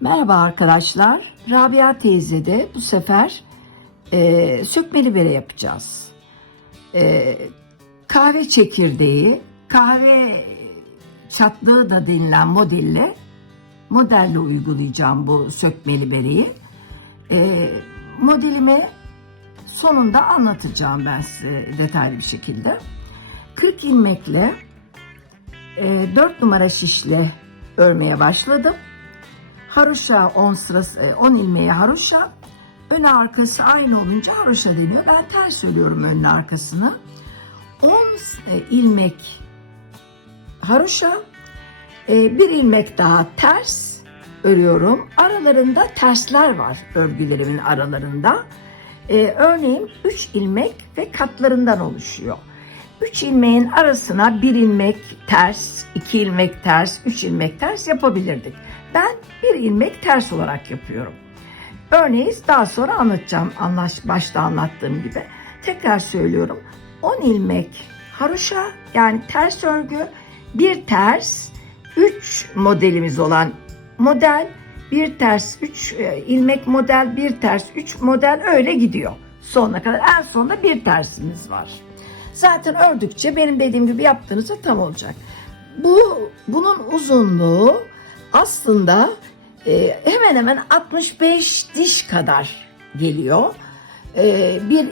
Merhaba arkadaşlar. Rabia teyze de bu sefer e, sökmeli bere yapacağız. E, kahve çekirdeği, kahve çatlığı da denilen modelle modelle uygulayacağım bu sökmeli bereyi. E, modelimi sonunda anlatacağım ben size detaylı bir şekilde. 40 ilmekle e, 4 numara şişle örmeye başladım. Haroşa 10 sırası e, 10 ilmeği haroşa. Ön arkası aynı olunca haroşa deniyor. Ben ters örüyorum önün arkasını. 10 e, ilmek haroşa. e, bir ilmek daha ters örüyorum. Aralarında tersler var örgülerimin aralarında. E, örneğin 3 ilmek ve katlarından oluşuyor. 3 ilmeğin arasına bir ilmek ters, 2 ilmek ters, 3 ilmek ters yapabilirdik. Ben bir ilmek ters olarak yapıyorum. Örneği daha sonra anlatacağım anlaş, başta anlattığım gibi. Tekrar söylüyorum. 10 ilmek haroşa yani ters örgü, bir ters, 3 modelimiz olan model, bir ters, 3 ilmek model, bir ters, 3 model öyle gidiyor. Sonuna kadar en sonunda bir tersimiz var. Zaten ördükçe benim dediğim gibi yaptığınızda tam olacak. Bu bunun uzunluğu aslında e, hemen hemen 65 diş kadar geliyor. E, bir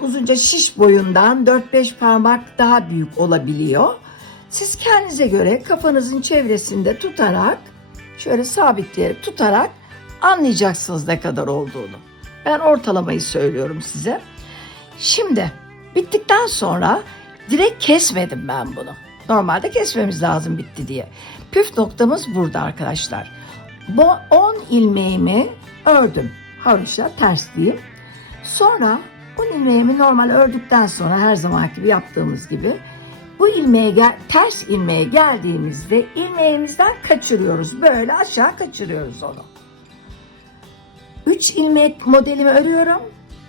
uzunca şiş boyundan 4-5 parmak daha büyük olabiliyor. Siz kendinize göre kafanızın çevresinde tutarak şöyle sabitleyerek tutarak anlayacaksınız ne kadar olduğunu. Ben ortalamayı söylüyorum size. Şimdi bittikten sonra direkt kesmedim ben bunu. Normalde kesmemiz lazım bitti diye. Püf noktamız burada arkadaşlar. Bu 10 ilmeğimi ördüm. Haroşa ters diyeyim. Sonra 10 ilmeğimi normal ördükten sonra her zaman gibi yaptığımız gibi bu ilmeğe gel, ters ilmeğe geldiğimizde ilmeğimizden kaçırıyoruz. Böyle aşağı kaçırıyoruz onu. 3 ilmek modelimi örüyorum.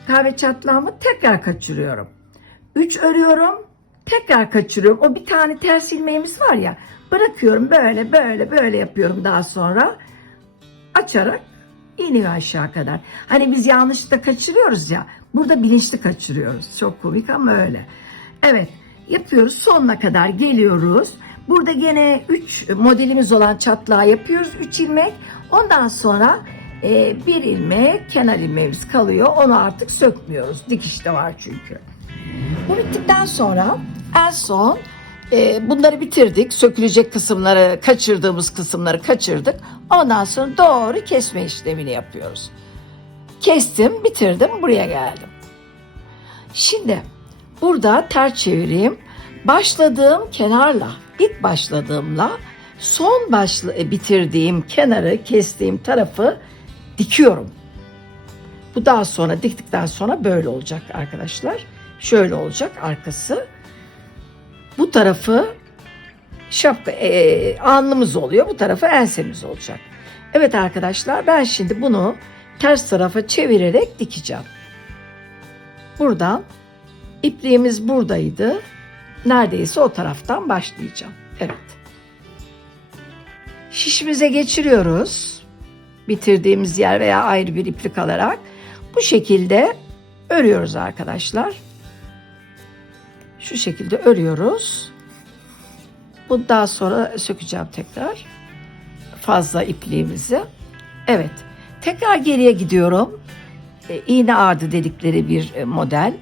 Kahve çatlağımı tekrar kaçırıyorum. 3 örüyorum. Tekrar kaçırıyorum. O bir tane ters ilmeğimiz var ya. Bırakıyorum böyle böyle böyle yapıyorum daha sonra. Açarak iniyor aşağı kadar. Hani biz yanlışlıkla kaçırıyoruz ya. Burada bilinçli kaçırıyoruz. Çok komik ama öyle. Evet yapıyoruz sonuna kadar geliyoruz. Burada gene 3 modelimiz olan çatlağı yapıyoruz. 3 ilmek. Ondan sonra e, bir ilmek kenar ilmeğimiz kalıyor. Onu artık sökmüyoruz. Dikişte var çünkü. Bu bittikten sonra en son e, bunları bitirdik. Sökülecek kısımları, kaçırdığımız kısımları kaçırdık. Ondan sonra doğru kesme işlemini yapıyoruz. Kestim, bitirdim, buraya geldim. Şimdi burada ters çevireyim. Başladığım kenarla, ilk başladığımla son başlı e, bitirdiğim kenarı, kestiğim tarafı dikiyorum. Bu daha sonra diktikten sonra böyle olacak arkadaşlar. Şöyle olacak arkası. Bu tarafı şapka e, alnımız oluyor. Bu tarafı ensemiz olacak. Evet arkadaşlar ben şimdi bunu ters tarafa çevirerek dikeceğim. Buradan ipliğimiz buradaydı. Neredeyse o taraftan başlayacağım. Evet. Şişimize geçiriyoruz. Bitirdiğimiz yer veya ayrı bir iplik alarak bu şekilde örüyoruz arkadaşlar. Şu şekilde örüyoruz. Bu daha sonra sökeceğim tekrar. Fazla ipliğimizi. Evet. Tekrar geriye gidiyorum. E, iğne ardı dedikleri bir e, model.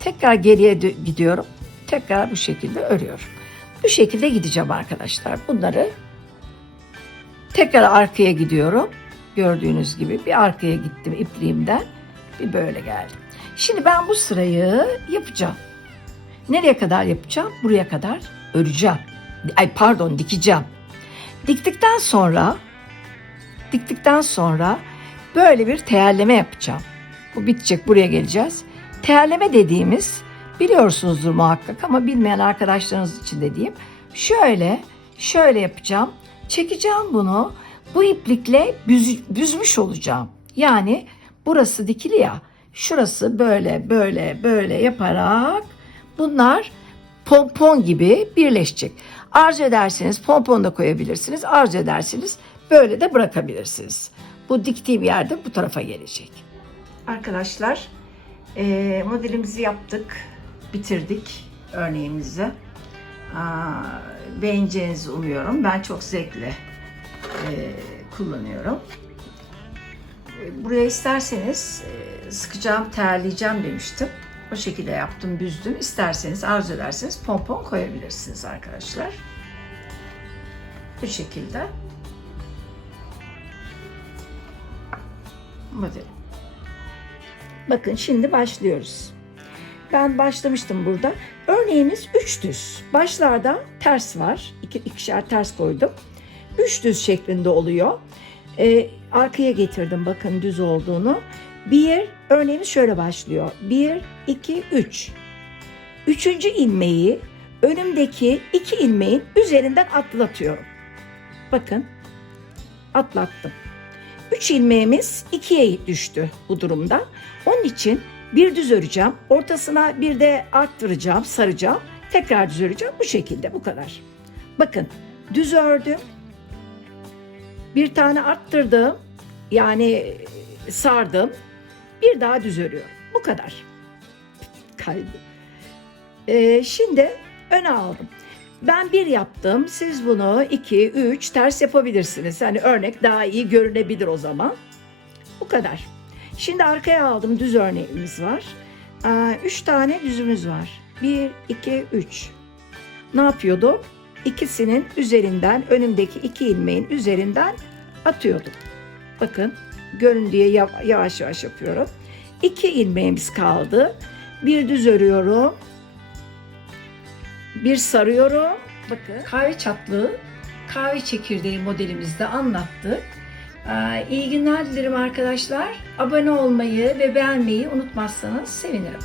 Tekrar geriye gidiyorum. Tekrar bu şekilde örüyorum. Bu şekilde gideceğim arkadaşlar. Bunları tekrar arkaya gidiyorum. Gördüğünüz gibi bir arkaya gittim ipliğimden. Bir böyle geldim. Şimdi ben bu sırayı yapacağım. Nereye kadar yapacağım? Buraya kadar öreceğim. Ay pardon dikeceğim. Diktikten sonra diktikten sonra böyle bir teyerleme yapacağım. Bu bitecek buraya geleceğiz. Teyerleme dediğimiz biliyorsunuzdur muhakkak ama bilmeyen arkadaşlarınız için de diyeyim. Şöyle şöyle yapacağım. Çekeceğim bunu. Bu iplikle büz, büzmüş olacağım. Yani burası dikili ya. Şurası böyle böyle böyle yaparak bunlar pompon gibi birleşecek. Arzu ederseniz pompon da koyabilirsiniz. Arzu ederseniz böyle de bırakabilirsiniz. Bu diktiğim yerde bu tarafa gelecek. Arkadaşlar eee, modelimizi yaptık, bitirdik örneğimizi. Aa, beğeneceğinizi umuyorum. Ben çok zevkle eee, kullanıyorum. E, Buraya isterseniz e, sıkacağım, terleyeceğim demiştim. O şekilde yaptım, büzdüm. İsterseniz, arzu ederseniz pompon koyabilirsiniz arkadaşlar. Bu şekilde. Model. Bakın şimdi başlıyoruz. Ben başlamıştım burada. Örneğimiz üç düz. Başlarda ters var. İki, ikişer ters koydum. Üç düz şeklinde oluyor. Ee, arkaya getirdim bakın düz olduğunu. Bir, örneğimiz şöyle başlıyor. Bir, iki, üç. Üçüncü ilmeği önümdeki iki ilmeğin üzerinden atlatıyorum. Bakın atlattım. Üç ilmeğimiz ikiye düştü bu durumda. Onun için bir düz öreceğim. Ortasına bir de arttıracağım, saracağım. Tekrar düz öreceğim. Bu şekilde bu kadar. Bakın düz ördüm. Bir tane arttırdım. Yani sardım. Bir daha düz örüyorum. Bu kadar. Kaydı. Ee, şimdi öne aldım. Ben bir yaptım. Siz bunu iki, üç ters yapabilirsiniz. Hani örnek daha iyi görünebilir o zaman. Bu kadar. Şimdi arkaya aldım. Düz örneğimiz var. Ee, üç tane düzümüz var. Bir, iki, üç. Ne yapıyordum? İkisinin üzerinden, önümdeki iki ilmeğin üzerinden atıyordum. Bakın görün diye yav- yavaş yavaş yapıyorum. İki ilmeğimiz kaldı. Bir düz örüyorum. Bir sarıyorum. Bakın. Kahve çatlığı, kahve çekirdeği modelimizde anlattık. Ee, İyi günler dilerim arkadaşlar. Abone olmayı ve beğenmeyi unutmazsanız sevinirim.